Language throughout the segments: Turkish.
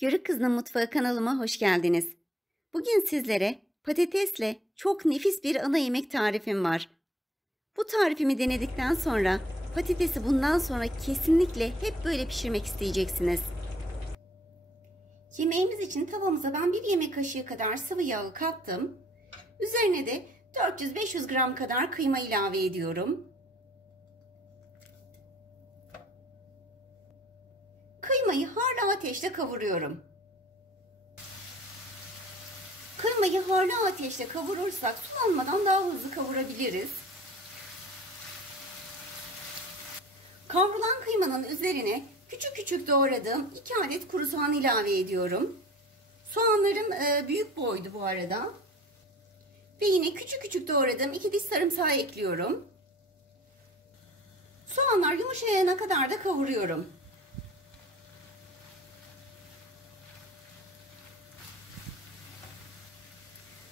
Yörük Kızının Mutfağı kanalıma hoş geldiniz. Bugün sizlere patatesle çok nefis bir ana yemek tarifim var. Bu tarifimi denedikten sonra patatesi bundan sonra kesinlikle hep böyle pişirmek isteyeceksiniz. Yemeğimiz için tavamıza ben 1 yemek kaşığı kadar sıvı yağı kattım. Üzerine de 400-500 gram kadar kıyma ilave ediyorum. Kıymayı harlı ateşte kavuruyorum. Kıymayı harlı ateşte kavurursak sulanmadan daha hızlı kavurabiliriz. Kavrulan kıymanın üzerine küçük küçük doğradığım 2 adet kuru soğan ilave ediyorum. Soğanlarım büyük boydu bu arada. Ve yine küçük küçük doğradığım 2 diş sarımsağı ekliyorum. Soğanlar yumuşayana kadar da kavuruyorum.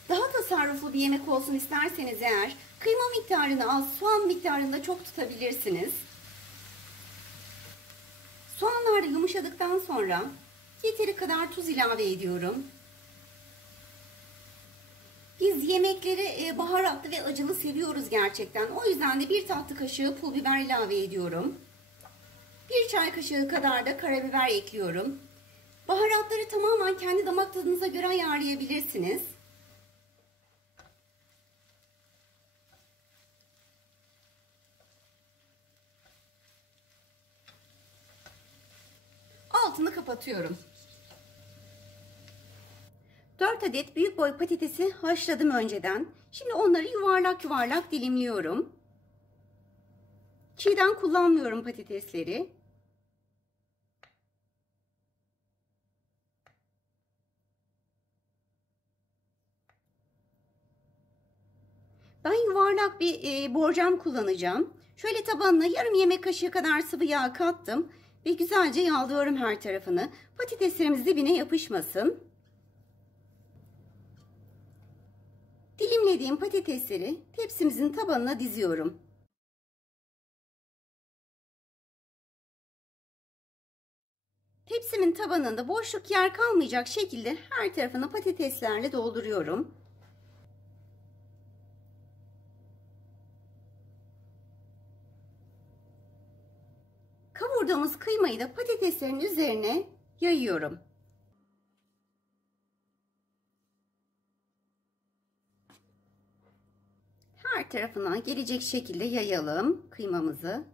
Daha tasarruflu bir yemek olsun isterseniz eğer kıyma miktarını az, soğan miktarını da çok tutabilirsiniz. Soğanlar da yumuşadıktan sonra yeteri kadar tuz ilave ediyorum. Biz yemekleri baharatlı ve acılı seviyoruz gerçekten. O yüzden de 1 tatlı kaşığı pul biber ilave ediyorum. 1 çay kaşığı kadar da karabiber ekliyorum. Baharatları tamamen kendi damak tadınıza göre ayarlayabilirsiniz. Altını kapatıyorum. 4 adet büyük boy patatesi haşladım önceden. Şimdi onları yuvarlak yuvarlak dilimliyorum. Çiğden kullanmıyorum patatesleri. Ben yuvarlak bir borcam kullanacağım. Şöyle tabanına yarım yemek kaşığı kadar sıvı yağ kattım. Ve güzelce yağlıyorum her tarafını. Patateslerimiz dibine yapışmasın. Dilimlediğim patatesleri tepsimizin tabanına diziyorum. Tepsimin tabanında boşluk yer kalmayacak şekilde her tarafını patateslerle dolduruyorum. Kavurduğumuz kıymayı da patateslerin üzerine yayıyorum. Her tarafına gelecek şekilde yayalım kıymamızı.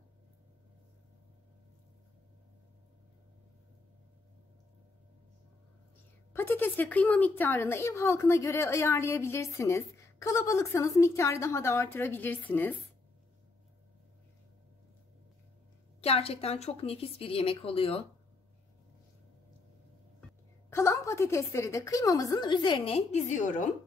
Patates ve kıyma miktarını ev halkına göre ayarlayabilirsiniz. Kalabalıksanız miktarı daha da artırabilirsiniz. Gerçekten çok nefis bir yemek oluyor. Kalan patatesleri de kıymamızın üzerine diziyorum.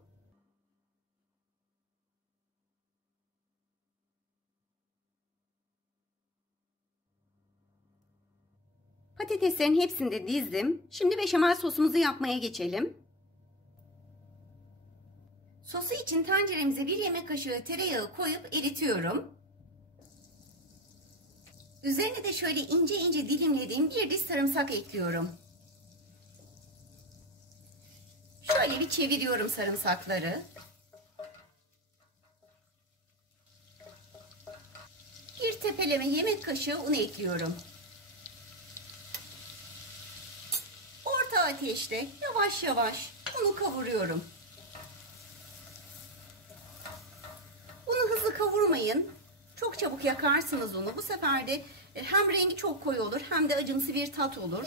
Patateslerin hepsini de dizdim. Şimdi beşamel sosumuzu yapmaya geçelim. Sosu için tenceremize 1 yemek kaşığı tereyağı koyup eritiyorum. Üzerine de şöyle ince ince dilimlediğim 1 diş sarımsak ekliyorum. Şöyle bir çeviriyorum sarımsakları. 1 tepeleme yemek kaşığı un ekliyorum. Orta ateşte yavaş yavaş unu kavuruyorum. Unu hızlı kavurmayın. Çok çabuk yakarsınız unu. Bu sefer de hem rengi çok koyu olur hem de acımsı bir tat olur.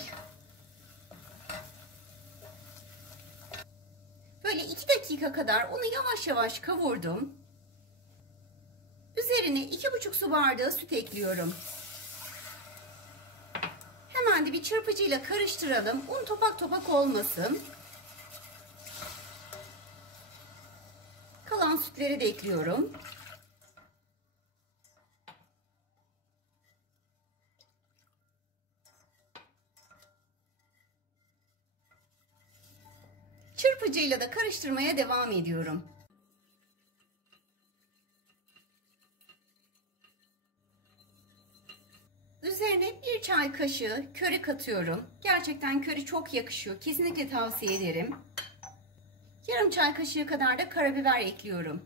Böyle 2 dakika kadar unu yavaş yavaş kavurdum. Üzerine 2,5 su bardağı süt ekliyorum. Hemen de bir çırpıcıyla karıştıralım. Un topak topak olmasın. Kalan sütleri de ekliyorum. Çırpıcıyla da karıştırmaya devam ediyorum. Üzerine 1 çay kaşığı köri katıyorum. Gerçekten köri çok yakışıyor. Kesinlikle tavsiye ederim. Yarım çay kaşığı kadar da karabiber ekliyorum.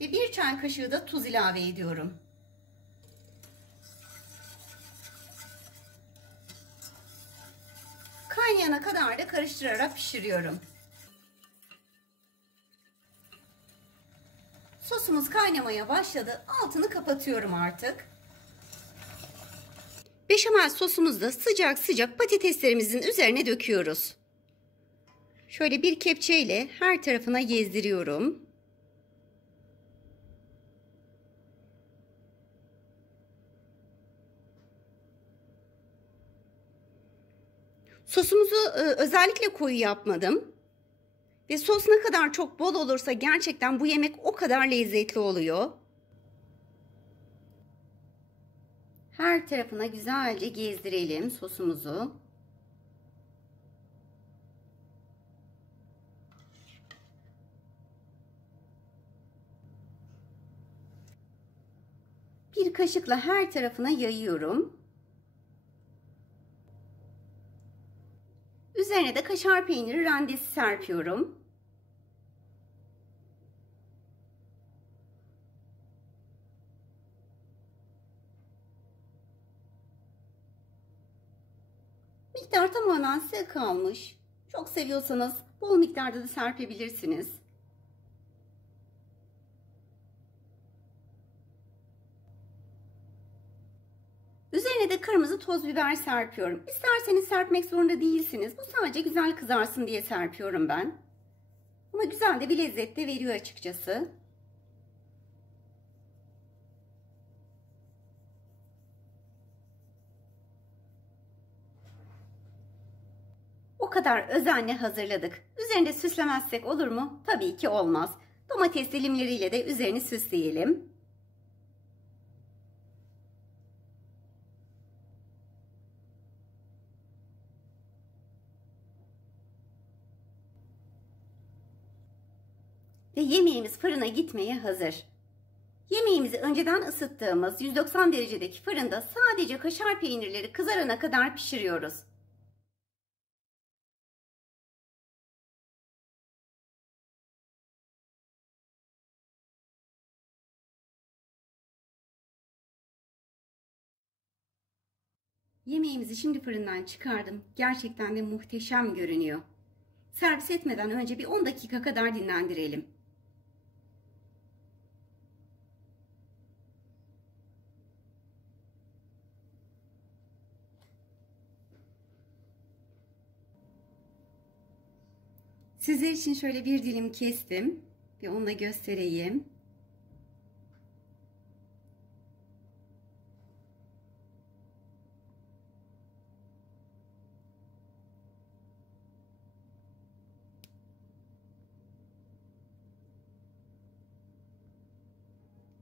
Ve 1 çay kaşığı da tuz ilave ediyorum. Kaynayana kadar da karıştırarak pişiriyorum. Sosumuz kaynamaya başladı. Altını kapatıyorum artık. Beşamel sosumuzu da sıcak sıcak patateslerimizin üzerine döküyoruz. Şöyle bir kepçeyle her tarafına gezdiriyorum. Sosumuzu özellikle koyu yapmadım. Ve sos ne kadar çok bol olursa gerçekten bu yemek o kadar lezzetli oluyor. Her tarafına güzelce gezdirelim sosumuzu. Bir kaşıkla her tarafına yayıyorum. Üzerine de kaşar peyniri rendesi serpiyorum. Miktar tamamen size kalmış. Çok seviyorsanız bol miktarda da serpebilirsiniz. Üzerine de kırmızı toz biber serpiyorum. İsterseniz serpmek zorunda değilsiniz. Bu sadece güzel kızarsın diye serpiyorum ben. Ama güzel de bir lezzet de veriyor açıkçası. O kadar özenle hazırladık. Üzerinde süslemezsek olur mu? Tabii ki olmaz. Domates dilimleriyle de üzerini süsleyelim. Ve yemeğimiz fırına gitmeye hazır. Yemeğimizi önceden ısıttığımız 190 derecedeki fırında sadece kaşar peynirleri kızarana kadar pişiriyoruz. Yemeğimizi şimdi fırından çıkardım. Gerçekten de muhteşem görünüyor. Servis etmeden önce bir 10 dakika kadar dinlendirelim. Sizler için şöyle bir dilim kestim ve onu da göstereyim.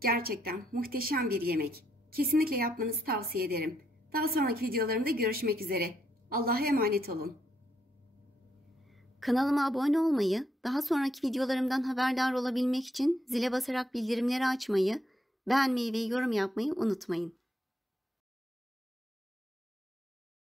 Gerçekten muhteşem bir yemek. Kesinlikle yapmanızı tavsiye ederim. Daha sonraki videolarımda görüşmek üzere. Allah'a emanet olun. Kanalıma abone olmayı, daha sonraki videolarımdan haberdar olabilmek için zile basarak bildirimleri açmayı, beğenmeyi ve yorum yapmayı unutmayın.